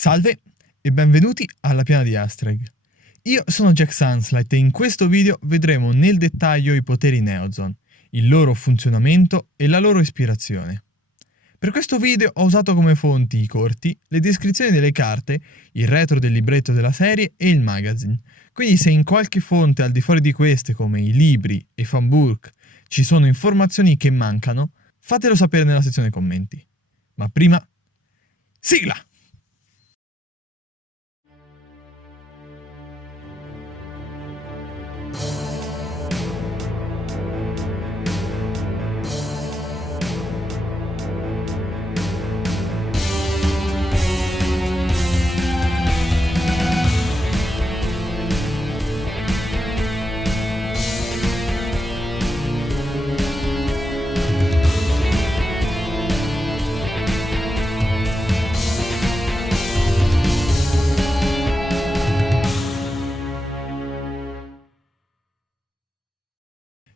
Salve e benvenuti alla piana di Astreg. Io sono Jack Sunslight e in questo video vedremo nel dettaglio i poteri Neozone, il loro funzionamento e la loro ispirazione. Per questo video ho usato come fonti i corti, le descrizioni delle carte, il retro del libretto della serie e il magazine. Quindi se in qualche fonte al di fuori di queste, come i libri e fanbook, ci sono informazioni che mancano, fatelo sapere nella sezione commenti. Ma prima, sigla!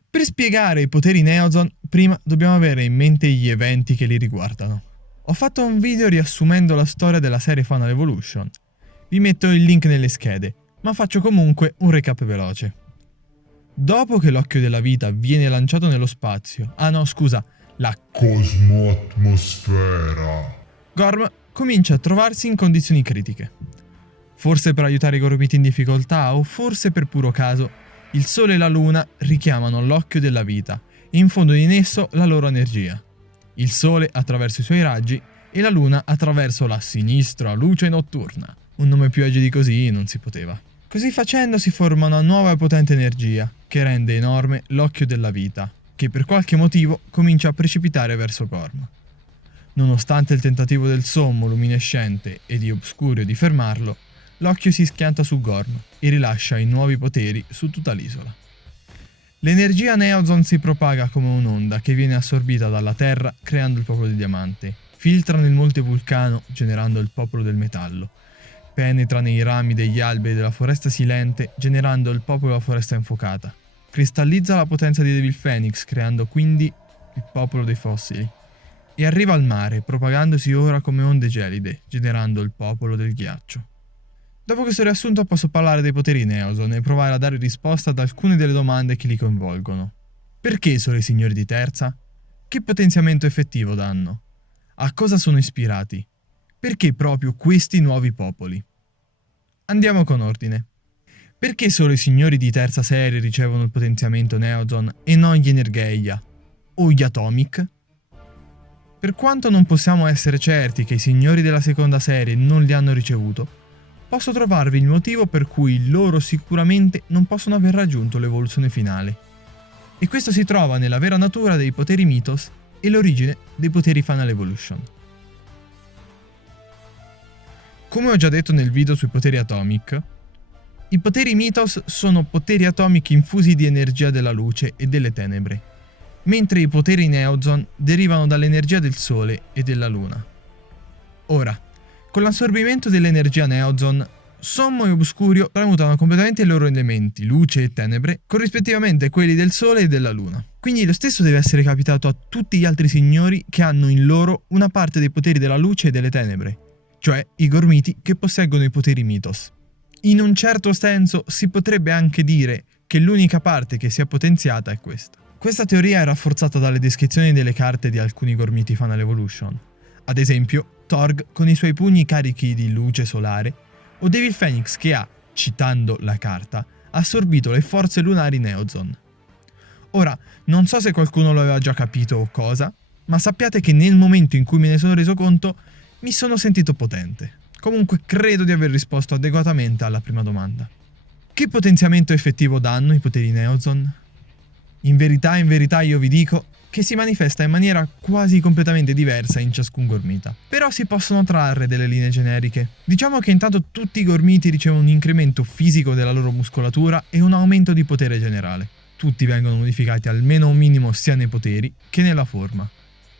Per spiegare i poteri Neozone, prima dobbiamo avere in mente gli eventi che li riguardano. Ho fatto un video riassumendo la storia della serie Final Evolution. Vi metto il link nelle schede, ma faccio comunque un recap veloce. Dopo che l'Occhio della Vita viene lanciato nello spazio, la Cosmoatmosfera, Gorm comincia a trovarsi in condizioni critiche. Forse per aiutare i gormiti in difficoltà o forse per puro caso, il Sole e la Luna richiamano l'Occhio della Vita e infondono in esso la loro energia. Il Sole attraverso i suoi raggi e la Luna attraverso la sinistra luce notturna. Un nome più agile di così non si poteva. Così facendo si forma una nuova e potente energia che rende enorme l'Occhio della Vita, che per qualche motivo comincia a precipitare verso Gorm. Nonostante il tentativo del Sommo luminescente e di Obscurio di fermarlo, l'Occhio si schianta su Gorm e rilascia i nuovi poteri su tutta l'isola. L'energia Neozone si propaga come un'onda che viene assorbita dalla Terra creando il popolo del diamante, filtra nel Monte Vulcano generando il popolo del metallo, penetra nei rami degli alberi della foresta silente generando il popolo della foresta infuocata, cristallizza la potenza di Devil Phoenix creando quindi il popolo dei fossili, e arriva al mare propagandosi ora come onde gelide generando il popolo del ghiaccio. Dopo questo riassunto posso parlare dei poteri Neozone e provare a dare risposta ad alcune delle domande che li coinvolgono. Perché sono i signori di terza? Che potenziamento effettivo danno? A cosa sono ispirati? Perché proprio questi nuovi popoli? Andiamo con ordine. Perché solo i signori di terza serie ricevono il potenziamento Neozone e non gli Energeia o gli Atomic? Per quanto non possiamo essere certi che i signori della seconda serie non li hanno ricevuto, posso trovarvi il motivo per cui loro sicuramente non possono aver raggiunto l'evoluzione finale. E questo si trova nella vera natura dei poteri Mythos e l'origine dei poteri Final Evolution. Come ho già detto nel video sui poteri Atomic, i poteri Mythos sono poteri Atomic infusi di energia della luce e delle tenebre, mentre i poteri Neozone derivano dall'energia del Sole e della Luna. Ora, con l'assorbimento dell'energia Neozone, Sommo e Obscurio tramutano completamente i loro elementi, luce e tenebre, corrispettivamente quelli del Sole e della Luna. Quindi lo stesso deve essere capitato a tutti gli altri signori che hanno in loro una parte dei poteri della luce e delle tenebre, cioè i gormiti che posseggono i poteri Mythos. In un certo senso si potrebbe anche dire che l'unica parte che si è potenziata è questa. Questa teoria è rafforzata dalle descrizioni delle carte di alcuni gormiti Final Evolution. Ad esempio, Torg con i suoi pugni carichi di luce solare, o Devil Phoenix che ha, citando la carta, assorbito le forze lunari Neozone. Ora, non so se qualcuno lo aveva già capito o cosa, ma sappiate che nel momento in cui me ne sono reso conto, mi sono sentito potente. Comunque credo di aver risposto adeguatamente alla prima domanda. Che potenziamento effettivo danno i poteri Neozone? In verità io vi dico che si manifesta in maniera quasi completamente diversa in ciascun gormita. Però si possono trarre delle linee generiche. Diciamo che intanto tutti i gormiti ricevono un incremento fisico della loro muscolatura e un aumento di potere generale. Tutti vengono modificati almeno un minimo sia nei poteri che nella forma.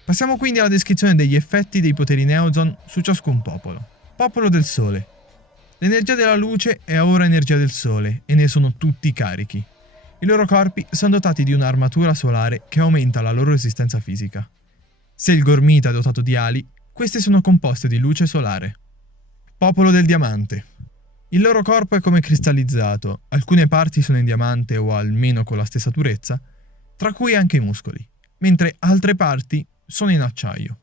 Passiamo quindi alla descrizione degli effetti dei poteri Neozone su ciascun popolo. Popolo del Sole. L'energia della luce è ora energia del Sole e ne sono tutti carichi. I loro corpi sono dotati di un'armatura solare che aumenta la loro resistenza fisica. Se il gormita è dotato di ali, queste sono composte di luce solare. Popolo del diamante. Il loro corpo è come cristallizzato, alcune parti sono in diamante o almeno con la stessa durezza, tra cui anche i muscoli, mentre altre parti sono in acciaio.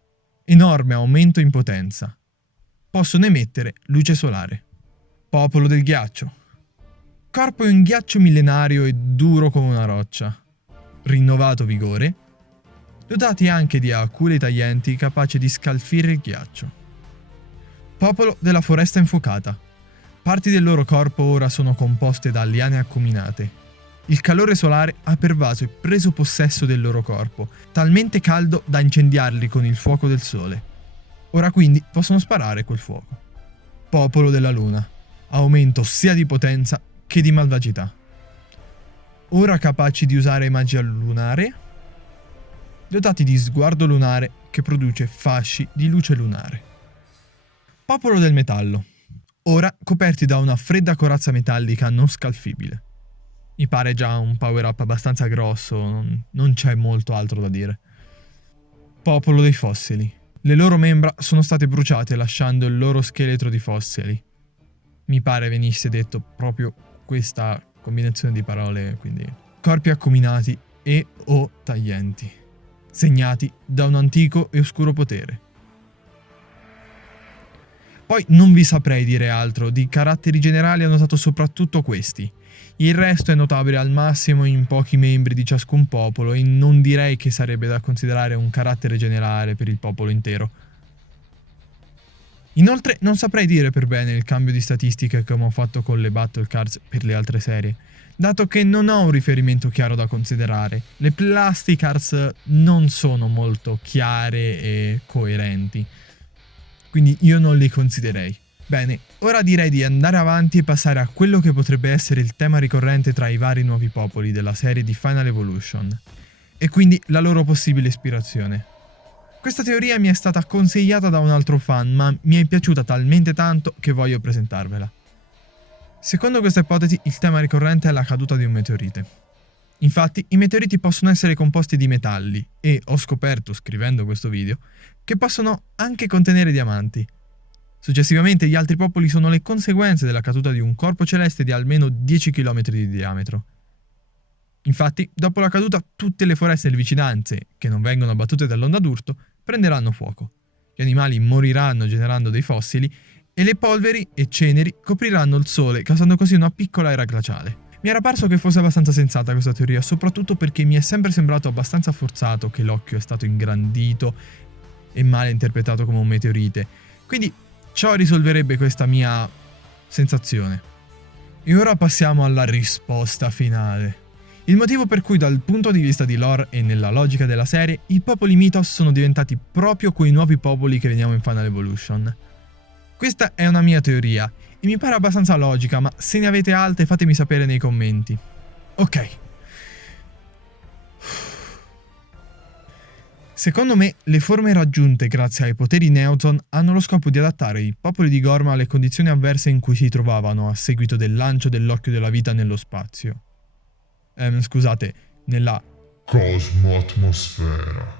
Enorme aumento in potenza. Possono emettere luce solare. Popolo del ghiaccio. Corpo in ghiaccio millenario e duro come una roccia. Rinnovato vigore, dotati anche di acule taglienti capaci di scalfire il ghiaccio. Popolo della foresta infuocata. Parti del loro corpo ora sono composte da liane acuminate. Il calore solare ha pervaso e preso possesso del loro corpo, talmente caldo da incendiarli con il fuoco del sole. Ora quindi possono sparare quel fuoco. Popolo della luna. Aumento sia di potenza che di malvagità. Ora capaci di usare magia lunare, dotati di sguardo lunare che produce fasci di luce lunare. Popolo del metallo. Ora coperti da una fredda corazza metallica non scalfibile. Mi pare già un power up abbastanza grosso, non c'è molto altro da dire. Popolo dei fossili. Le loro membra sono state bruciate lasciando il loro scheletro di fossili. Mi pare venisse detto proprio questa combinazione di parole, quindi corpi acuminati e o taglienti, segnati da un antico e oscuro potere. Poi non vi saprei dire altro, di caratteri generali ho notato soprattutto questi. Il resto è notabile al massimo in pochi membri di ciascun popolo e non direi che sarebbe da considerare un carattere generale per il popolo intero. Inoltre non saprei dire per bene il cambio di statistiche come ho fatto con le battle cards per le altre serie, dato che non ho un riferimento chiaro da considerare. Le plastic cards non sono molto chiare e coerenti, quindi io non li considererei. Bene, ora direi di andare avanti e passare a quello che potrebbe essere il tema ricorrente tra i vari nuovi popoli della serie di Final Evolution, e quindi la loro possibile ispirazione. Questa teoria mi è stata consigliata da un altro fan, ma mi è piaciuta talmente tanto che voglio presentarvela. Secondo questa ipotesi, il tema ricorrente è la caduta di un meteorite. Infatti, i meteoriti possono essere composti di metalli e ho scoperto, scrivendo questo video, che possono anche contenere diamanti. Successivamente gli altri popoli sono le conseguenze della caduta di un corpo celeste di almeno 10 km di diametro. Infatti, dopo la caduta, tutte le foreste e le vicinanze, che non vengono abbattute dall'onda d'urto, prenderanno fuoco. Gli animali moriranno generando dei fossili e le polveri e ceneri copriranno il sole, causando così una piccola era glaciale. Mi era parso che fosse abbastanza sensata questa teoria, soprattutto perché mi è sempre sembrato abbastanza forzato che l'occhio è stato ingrandito e male interpretato come un meteorite. Quindi ciò risolverebbe questa mia sensazione. E ora passiamo alla risposta finale. Il motivo per cui dal punto di vista di lore e nella logica della serie, i popoli Mythos sono diventati proprio quei nuovi popoli che vediamo in Final Evolution. Questa è una mia teoria, e mi pare abbastanza logica, ma se ne avete altre fatemi sapere nei commenti. Ok. Secondo me, le forme raggiunte grazie ai poteri Neozon hanno lo scopo di adattare i popoli di Gorma alle condizioni avverse in cui si trovavano a seguito del lancio dell'Occhio della Vita nello spazio. Scusate, nella Cosmo-atmosfera.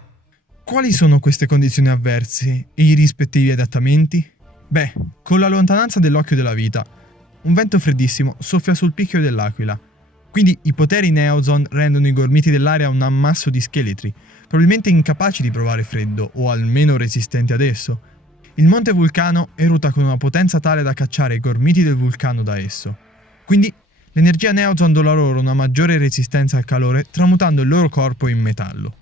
Quali sono queste condizioni avverse e i rispettivi adattamenti? Beh, con la lontananza dell'Occhio della Vita, un vento freddissimo soffia sul picchio dell'Aquila. Quindi i poteri Neozon rendono i gormiti dell'area un ammasso di scheletri, probabilmente incapaci di provare freddo o almeno resistenti ad esso. Il monte vulcano eruta con una potenza tale da cacciare i gormiti del vulcano da esso. Quindi l'energia Neozon dona loro una maggiore resistenza al calore, tramutando il loro corpo in metallo.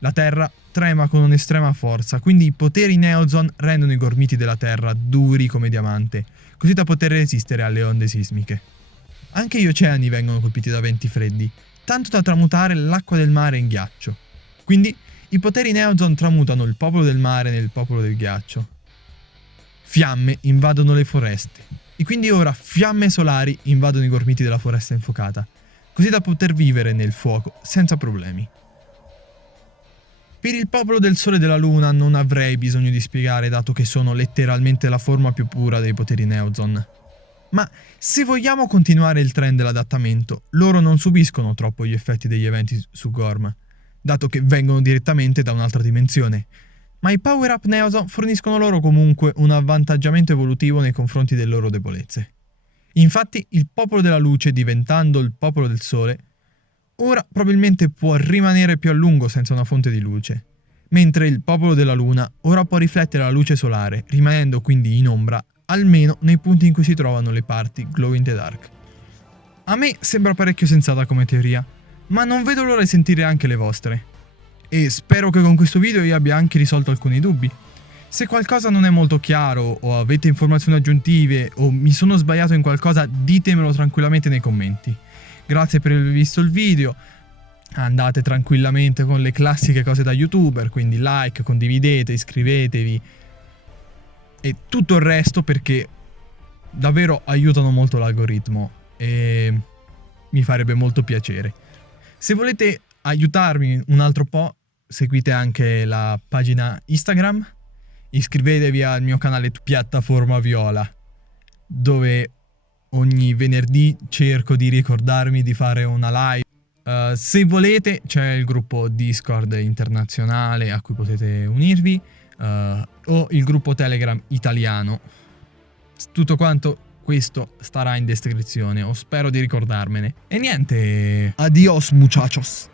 La Terra trema con un'estrema forza, quindi i poteri Neozon rendono i gormiti della Terra duri come diamante, così da poter resistere alle onde sismiche. Anche gli oceani vengono colpiti da venti freddi, tanto da tramutare l'acqua del mare in ghiaccio. Quindi i poteri Neozon tramutano il popolo del mare nel popolo del ghiaccio. Fiamme invadono le foreste, e quindi ora fiamme solari invadono i gormiti della foresta infuocata, così da poter vivere nel fuoco senza problemi. Per il popolo del Sole e della Luna non avrei bisogno di spiegare, dato che sono letteralmente la forma più pura dei poteri Neozon. Ma se vogliamo continuare il trend dell'adattamento, loro non subiscono troppo gli effetti degli eventi su Gorm, dato che vengono direttamente da un'altra dimensione. ma i power-up Neozo forniscono loro comunque un avvantaggiamento evolutivo nei confronti delle loro debolezze. Infatti, il popolo della luce, diventando il popolo del sole, ora probabilmente può rimanere più a lungo senza una fonte di luce, mentre il popolo della luna ora può riflettere la luce solare, rimanendo quindi in ombra almeno nei punti in cui si trovano le parti glow in the dark. A me sembra parecchio sensata come teoria, ma non vedo l'ora di sentire anche le vostre. E spero che con questo video io abbia anche risolto alcuni dubbi. Se qualcosa non è molto chiaro, o avete informazioni aggiuntive, o mi sono sbagliato in qualcosa, ditemelo tranquillamente nei commenti. Grazie per aver visto il video, andate tranquillamente con le classiche cose da youtuber, quindi like, condividete, iscrivetevi e tutto il resto, perché davvero aiutano molto l'algoritmo e mi farebbe molto piacere. Se volete aiutarmi un altro po', seguite anche la pagina Instagram, iscrivetevi al mio canale Piattaforma Viola, dove ogni venerdì cerco di ricordarmi di fare una live. Se volete c'è il gruppo Discord internazionale a cui potete unirvi, o il gruppo Telegram italiano. Tutto quanto questo starà in descrizione, o spero di ricordarmene. E niente, adios muchachos.